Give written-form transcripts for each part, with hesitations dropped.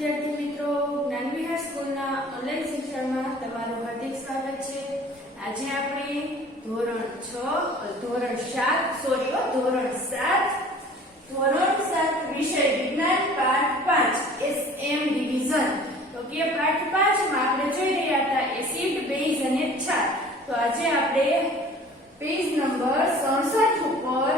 વિદ્યાર્થી મિત્રો, જ્ઞાન વિહાર સ્કૂલના ઓનલાઈન શિક્ષણમાં તમારું હાર્દિક સ્વાગત છે। આજે આપણે ધોરણ 7 વિષય વિજ્ઞાન પાઠ 5 SM ડિવિઝન તો કે પાઠ 5 માં આપણે જોઈ રહ્યા હતા એસિડ, બેઝ અને ક્ષાર। તો આજે આપણે પેજ નંબર 67 ઉપર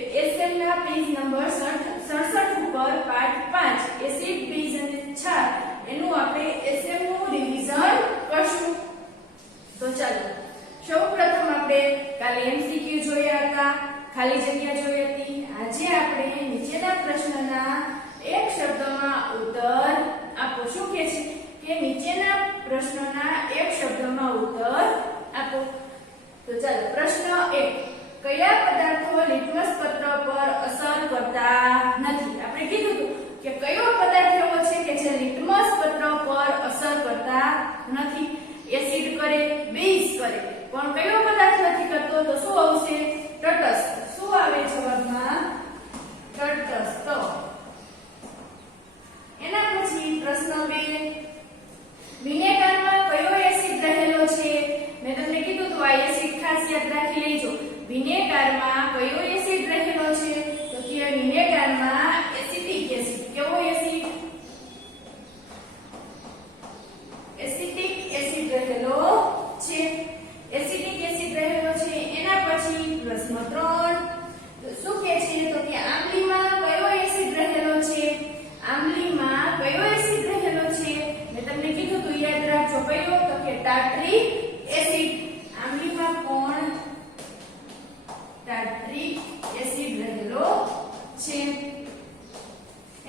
SM ના પેજ નંબર 67 ઉપર પાઠ 5 એસિડ, બેઝ અને ક્ષાર એનું આપણે SM નું રિવિઝન કરશું। તો ચાલો સૌપ્રથમ આપણે કાલે MCQ જોયા હતા, ખાલી જગ્યા જોઈ હતી। આજે આપણે નીચેના પ્રશ્નના એક શબ્દમાં ઉત્તર આપો। શું કહે છે કે નીચેના પ્રશ્નના એક શબ્દમાં ઉત્તર આપો। તો ચાલો પ્રશ્ન 1, કયા પદાર્થો લિટમસ પત્ર પર અસર કરતા નથી? આપણે કીધું હતું કે કયો પદાર્થ એવો છે કે જે લિટમસ પત્ર પર અસર કરતા નથી? એસિડ કરે, બેઝ કરે, પણ કયો પદાર્થ નથી કરતો? તો શું આવશે? તટસ્થ। શું આવે જવાબમાં? તટસ્થ। એના પછી પ્રશ્ન 2, વિનેગરમાં કયો એસિડ રહેલો છે? મેં તમને કીધું તો આ એસિડ ખાસ યાદ રાખી લેજો। વિનેગરમાં કયો એસિડ રહેલો છે? તો કે વિનેગરમાં એસિટિક એસિડ। કેવો એસિડ? એસિટિક એસિડ રહેલો છે। એસિટિક એસિડ રહેલો છે। એના પછી પ્રશ્ન 3, શું કહે છે? તો કે આંબલીમાં કયો એસિડ રહેલો છે? આંબલીમાં કયો એસિડ રહેલો છે? મેં તમને કીધું તો યાદ રાખજો કયો? તો કે ટાર્ટ્રિક એસિડ। આંબલીમાં કોણ? ટાર્ટ્રિક એસિડ રહેલો છે।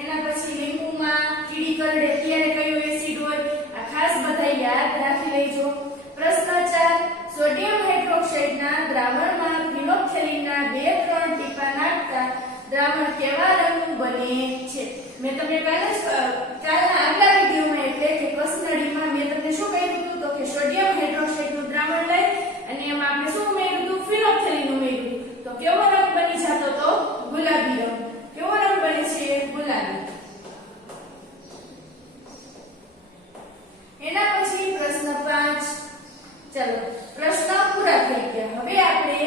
એના પછી લીંબુમાં કીડી કરડે ત્યારે કયો એસિડ હોય? આ ખાસ બધા યાદ રાખી લેજો। પ્રશ્ન 4, સોડિયમ હાઇડ્રોક્સાઇડના દ્રાવણમાં ફિનોલ્ફથેલિનના 2-3 ટીપા નાખતા દ્રાવણ કેવા રંગનું બને છે? મેં તમને કાલના આગલા વિડિયોમાં એટલે કે કસનડીમાં મેં તમને શું કહ્યું હતું? તો કે સોડિયમ હાઇડ્રોક્સાઇડનું દ્રાવણ લઈ અને એમાં આપણે શું ઉમેર્યું હતું? ફિનોલ્ફથેલિન ઉમેર્યું હતું। તો કેવો રંગ બની જતો? તો ગુલાબી રંગ। કેવો રંગ બને છે? ગુલાબી। એના પછી પ્રશ્ન 5, ચલો પ્રશ્ન પૂરા થઈ ગયા। હવે આપણે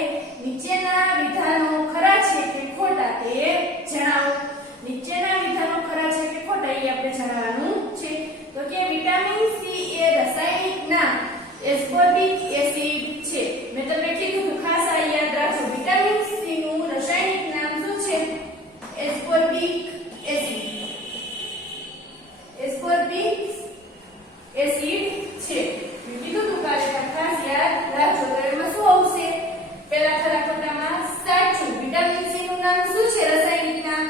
નીચેના વિધાનો ખરા છે કે ખોટા તે જણાવો। નીચેના વિધાનો ખરા છે કે ખોટા એ આપણે જણાવવાનું છે। તો કે વિટામિન સી એ રાસાયણિક નામ એસ્કોર્બિક એસિડ છે। મેં તમને કીધું તો ખાસ આ યાદ રાખજો। વિટામિન સી નું રાસાયણિક નામ શું છે? Ascorbic acid. એસ્કોર્બિક એસિડ છે। મેં કીધું તો કાલે ખાસ યાદ રાખજો। તો એમાં શું આવશે? પહેલા ખરા ખોટામાં સાચું। વિટામિન સી નું નામ શું છે? રાસાયણિક નામ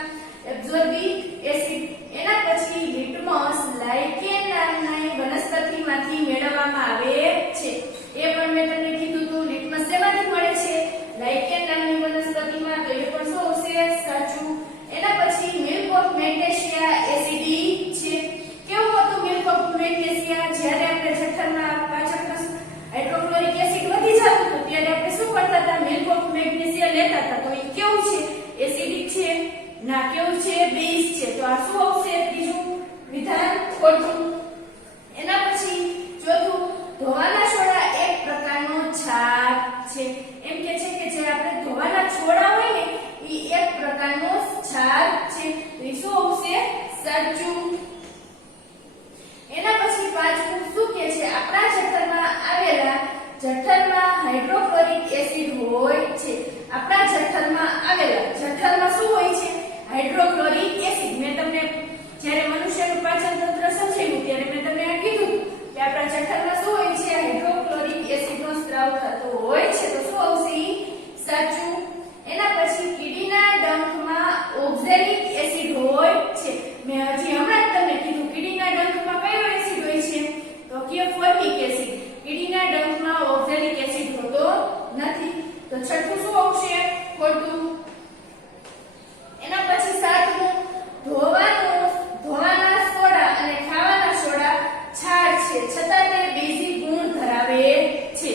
એસ્કોર્બિક એસિડ। એના પછી લિટમસ લાઇકેન નામની વનસ્પતિમાંથી મેળવવામાં આવે છે। એ પણ મેં તમને કીધું હતું। લિટમસ શેમાંથી મળે છે? લાઇકેન નામની વનસ્પતિમાં। તો એ પણ શું આવશે? સાચું। એના પછી મિલ્ક ઓફ મેગ્નેશિયા એસિડિક છે। કેવું હતું મિલ્ક ઓફ મેગ્નેશિયા? જ્યારે આપણે જઠરમાં પાચકરસ હાઇડ્રોક્લોરિક એસિડ વધી જતું હતું ત્યારે આપણે શું કરતા હતા? મિલ્ક ઓફ મેગ્નેશિયા લેતા હતા। તો એ કેવું છે? એસિડિક છે ના? કેવું છે? બેઝ છે। તો આ શું આવશે? ત્રીજું વિધાન ખોટું। એના પછી ચોથું, ધોવાના સોડા એક પ્રકારનો ક્ષાર છે। એમ કે છે કે જે આપણે ધોવાના છોડા હોય ને એ એક પ્રકારનો ક્ષાર છે। તો એ શું આવશે? સાચું। એના પછી પાંચમું શું કહે છે? આપણા જઠરમાં આવેલા જઠરમાં હાઇડ્રોક્લોરિક એસિડ હોય છે। આપણા જઠરમાં આવેલા જઠરમાં શું હોય છે? Hydrochloric acid. મેં તમને જ્યારે મનુષ્યનું પાચન તંત્ર સમજાવ્યું ત્યારે મેં તમને આ કીધું કે આપણા જઠરમાં શું હોય છે? હાઇડ્રોક્લોરિક એસિડનો સ્ત્રાવ થતો હોય છે। તો શું આવશે? સાચું। એના પછી કીડીના ડંખમાં ઓક્ઝેલિક એસિડ હોય છે। મેં હજી હમણાં જ તમને કીધું કીડીના ડંખમાં કયો એસિડ હોય છે? તો કે ફોર્મિક એસિડ। કીડીના ડંખમાં ઓક્ઝેલિક એસિડ હોતો નથી। તો છઠ્ઠું શું આવશે? ખોટું। એના પછી સાતમું, ધોવાના સોડા અને ખાવાના સોડા ક્ષાર છે છતાં તે બેઝિક ગુણ ધરાવે છે।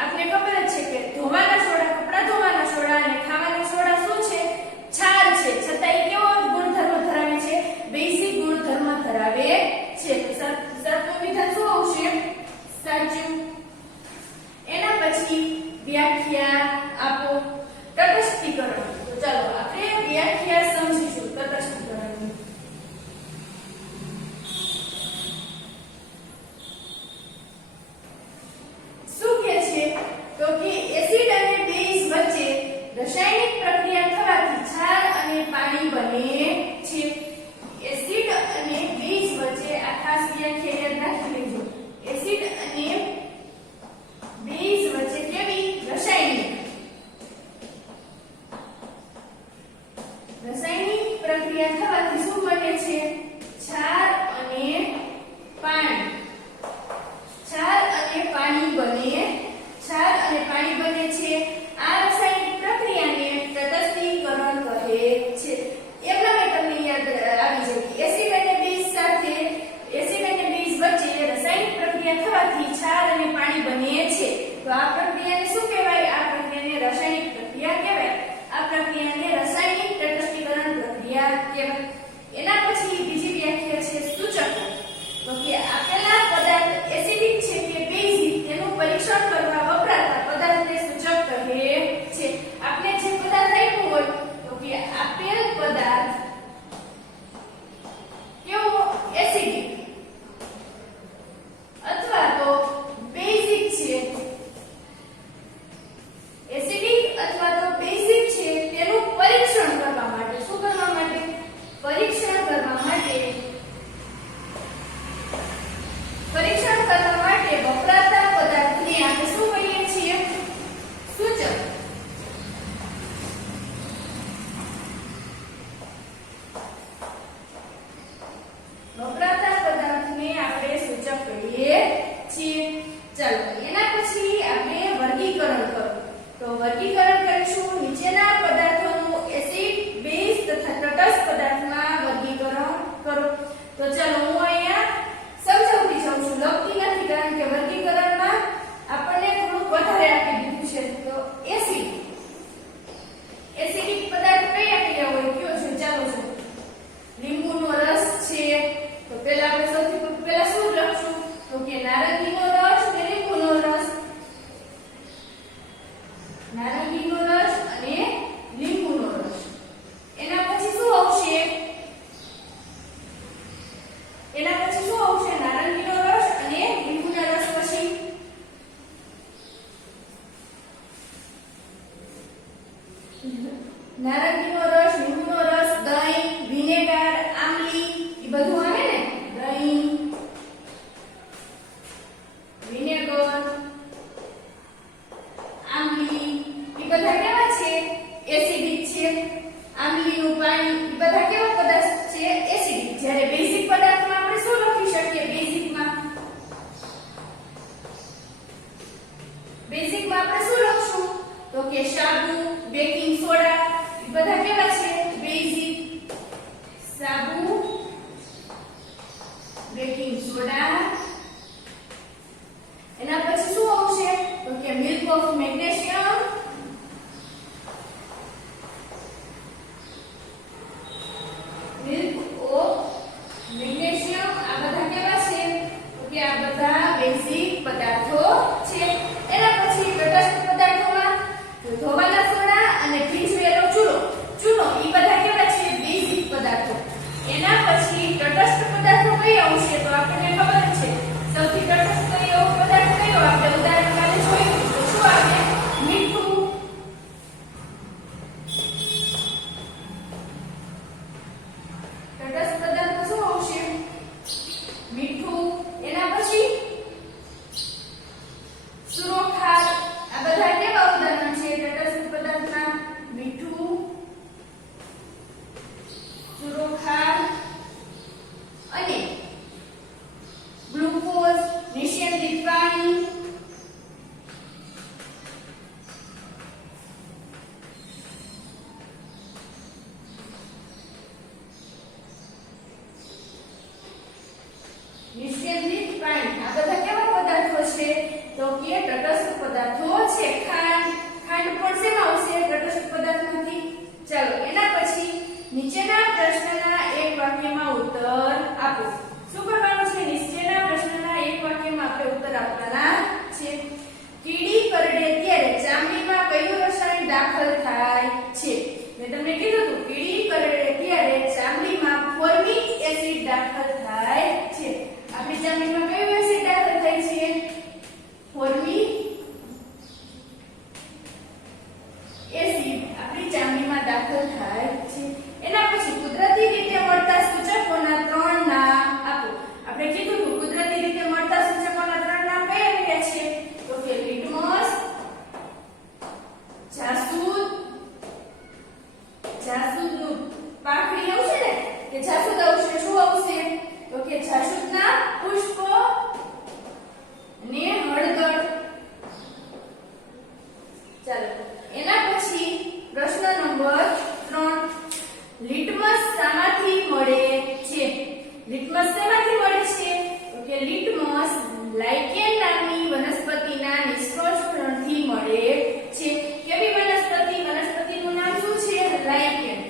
આપણે ખબર જ છે કે ધોવાના સોડા, કપડા ધોવાના સોડા વ્યાખ્યા આપો. તટસ્થીકરણ, તો ચાલો આપણે વ્યાખ્યા સમજીશું તટસ્થીકરણની. શું કહે છે તો કે એસિડ અને બેઝ વચ્ચે રાસાયણિક પ્રક્રિયા થવાથી ક્ષાર અને પાણી બને છે. એસિડ અને બેઝ વચ્ચે આ ખાસ વ્યાખ્યા યાદ રાખી લેજો. એસિડ અને બેઝ વચ્ચે કેવી રાસાયણિક પ્રક્રિયા થવાથી શું બને છે? ક્ષાર અને પાણી. ક્ષાર અને પાણી બને. ક્ષાર અને પાણી બને છે. આ રાસાયણિક પ્રક્રિયાને તટસ્થીકરણ કહે છે. એમના મેં તમને યાદ આવી જાય. એસિડ અને બેઝ સાથે એસિડ અને બેઝ વચ્ચે રાસાયણિક પ્રક્રિયા થવાથી ક્ષાર અને પાણી બને છે. તો આ પ્રક્રિયાને શું કહેવાય? આ પ્રક્રિયાને રાસાયણિક પ્રક્રિયા કહેવાય. આ પ્રક્રિયાને રાસાયણિક તટસ્થીકરણ પ્રક્રિયા કહેવાય. એના પછી બીજી વ્યાખ્યા છે સૂચકો. તો કે આપેલા પદાર્થ એસિડિક છે કે બેઝિક તેનું પરીક્ષણ કરવા વપરાતા પદાર્થને સૂચક કહે છે. આપણે જે પદાર્થ આપ્યું હોય તો કે આપેલ પદાર્થ કેવો એસિડિક અથવા તો બેઝિક છે. એસિડિક અથવા તો બેઝિક છે તેનું પરીક્ષણ કરવા માટે શું કરવા માટે? પરીક્ષણ કરવા માટે વપરાતા પદાર્થને આપણે શું કહીએ છીએ? સૂચક. વપરાતા પદાર્થને આપણે સૂચક કહીએ છીએ. ચાલો એના પછી આપણે વર્ગીકરણ કરો. તો વર્ગીકરણ કરીશું. નીચેના પદાર્થોનું એસિડ, બેઝ તથા તટસ્થ પદાર્થમાં વર્ગીકરણ કરો. તો ચાલો હું અહીંયા સમજાવતી જાઉં છું, લખતી નથી, કારણ કે વર્ગીકરણમાં આપણને થોડું વધારે આપી દીધું છે. તો એસિડિક પદાર્થ કયા કયા હોય કયો છે? ચાલો જો લીંબુનો રસ છે. તો પહેલા આપણે સૌથી પહેલા શું લખશું? તો કે નારંગીનો રસ અને લીંબુનો રસ. નારંગીનો રસ અને લીંબુનો રસ. એના પછી શું આવશે? નારંગીનો રસ અને લીંબુના રસ પછી નારંગીનો રસ, લીંબુનો રસ, દહીં, વિનેગર, આમલી એ બધું આવે ને. દહીં, વિનેગર, આમલી એ બધા કેવા છે? એસિડિક છે. આમલીનું પાણી એ બધા કેવા પદાર્થ છે? એસિડિક. જ્યારે બેઝિક પદાર્થમાં આપણે શું લખી શકીએ? બેઝિકમાં આપણે શું લખશું? તો કે સાબુ, બેકિંગ સોડા એ બધા કેવા છે? બેઝિક. સાબુ, બેકિંગ સોડા. એના પછી શું આવશે? તો કે milk of magnesium. Milk of magnesium આ બધા કેવા છે? તો કે આ બધા બેઝિક પદાર્થો છે. એના પછી તટસ્થ પદાર્થોમાં ધોવાના સોડા અને ભીંજવેલો ચૂનો એ બધા કેવા છે? બેઝિક પદાર્થો. એના પછી તટસ્થ પદાર્થો કઈ આવશે? તો આપણને ખબર છે સૌથી તટસ્થ કયો પદાર્થ કયો? આપણે ઉદાહરણ કાલે જોયું તો શું આવે? મીઠું. તમને કીધું હતું પીળી કરે ત્યારે ચામડીમાં ફોર્મિક એસિડ દાખલ થાય છે. આપણી ચામડીમાં કયું એસિડ દાખલ થાય છે? ફોર્મિક એસિડ આપણી ચામડીમાં દાખલ થાય છે. એના પછી કુદરતી રીતે મળતા સૂચકોના 3 નામ આપો. આપણે કીધું હતું કુદરતી રીતે મળતા સૂચકોના 3 નામ કયા કયા છે? તો કે લિટમસ, જાસૂદનું પાંખડી આવશે ને કે જાસૂદ આવશે. શું આવશે? તો કે જાસૂદના પુષ્પ અને હળદર. ચાલો એના પછી પ્રશ્ન નંબર 3 લિટમસ શામાંથી મળે છે? લિટમસ શેમાંથી મળે છે? તો કે લિટમસ લાઇકેન નામની વનસ્પતિના નિષ્કર્ષણથી મળે છે. કેવી વનસ્પતિ? વનસ્પતિનું નામ શું છે? લાઇકેન.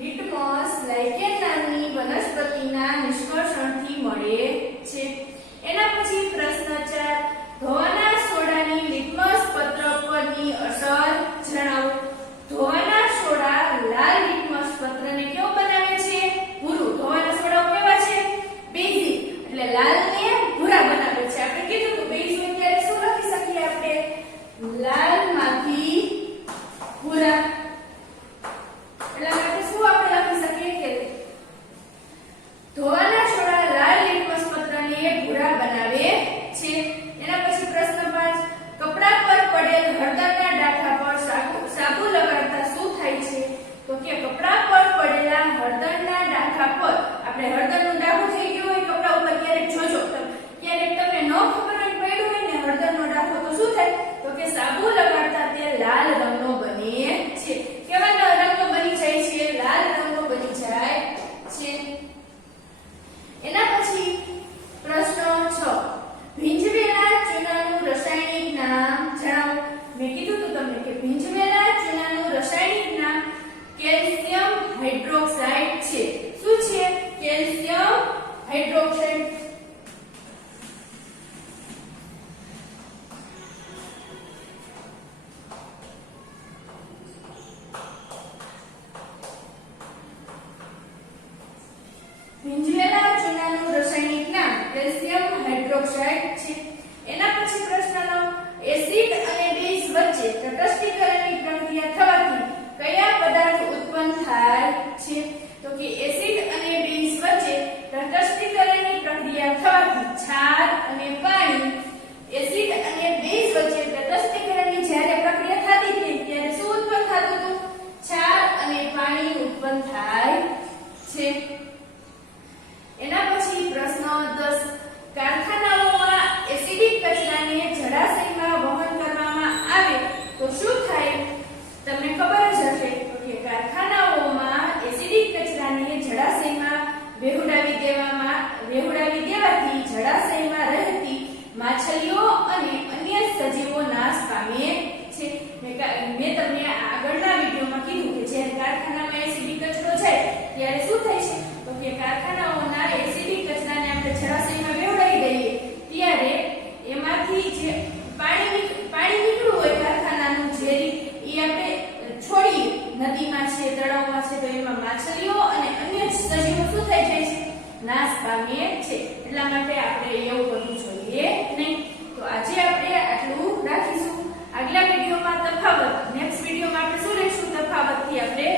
લિટમસ લાઇકેન નામની વનસ્પતિના નિષ્કર્ષણથી મળે છે. એના પછી પ્રશ્ન 4 ધોવાના સોડાની લિટમસ પત્ર પરની અસર જણાવો. ધોવાના સોડા લાલ લિટમસ પત્રને કેવો બનાવે છે? ભૂરું. ધોવાના સોડાઓ કેવા છે? બેઝિક એટલે લાલ ને ભૂરા બનાવે છે. આપણે કીધું તો બેઝિક એટલે શું લખી શકીએ આપણે? લાલ માંથી ભૂરા. એટલા માટે શું આપણે લખી શકીએ કે ધોવાના સોડા લાલ લિટમસ પત્રને ભૂરા બનાવે છે. એના પછી પ્રશ્ન 5 કપડા પર પડેલ હળદરના ડાઘા પર સાબુ લગાડતા શું થાય છે? તો કે કપડા પર પડેલા હળદરના ડાઘા પર આપણે હળદરનું ડાઘું થઈ ગયું હોય કપડા ઉપર ક્યારેક જોજો ક્યારેક તમને ન ખબર હોય પડ્યું હોય ને હળદરનો ડાઘો તો શું થાય? તો કે સાબુ લગાડતા તે લાલ રંગનો બને છે. કેવા રંગનો બની જાય છે? લાલ રંગનો બની જાય છે. એના પછી પ્રશ્ન 6 ભીંજવેલા ચૂનાનું રાસાયણિક નામ જણાવો. મેં કીધું હતું તમને કે ભીંજવેલા ચૂનાનું રાસાયણિક નામ કેલ્શિયમ હાઇડ્રોક્સાઇડ છે. શું છે? Calcium hydroxide. ભીંજવેલા ચૂનાનું રાસાયણિક નામ કેલ્શિયમ હાઇડ્રોક્સાઇડ છે. એના પછી પ્રશ્ન 9 એસિડ અને બેઝ વચ્ચે તટસ્થીકરણની પ્રક્રિયા થવાથી કયા પદાર્થ ઉત્પન્ન થાય છે? તો કે એસિડ અને બેઝ વચ્ચે તટસ્થીકરણની પ્રક્રિયા થવાથી ક્ષાર અને પાણી. એસિડ અને બેઝ વચ્ચે તટસ્થીકરણની જ્યારે પ્રક્રિયા થતી હતી ત્યારે શું ઉત્પન્ન થતું હતું? ક્ષાર અને પાણી ઉત્પન્ન થાય છે. એના પછી પ્રશ્ન 10 કારખાનાઓમાં એસિડિક કચરાને જળાશયમાં વહન કરવામાં આવે તો શું થાય? તમને ખબર જ હશે કે કારખાનાઓમાં એસિડિક કચરાને જળાશયમાં વહેવડાવી દેવાથી જળાશયમાં રહેતી માછલીઓ અને અન્ય સજીવો નાશ પામે છે. મેં તમને આગળના વિડીયોમાં કીધું કે જ્યારે કારખાનામાં એસિડિક કચરો જાય ત્યારે શું થાય છે? તો કે કારખાનાઓના એસિડિક કચરાને આપણે જળાશયમાં વહેવડાવી દઈએ ત્યારે એમાંથી જે પાણી નીકળ્યું હોય કારખાનાનું ઝેરી એ આપણે છોડીએ નદીમાં છે તળાવમાં છે તો એમાં માછલીઓ અને અન્ય સજીવો શું થઈ જાય છે? નાશ પામે છે. એટલા માટે આપણે એવું કરવું જોઈએ નહીં. તો આજે આપણે આટલું રાખીશું. આગલા વિડીયોમાં તફાવત નેક્સ્ટ વિડીયોમાં આપણે શું લઈશું? તફાવતથી આપણે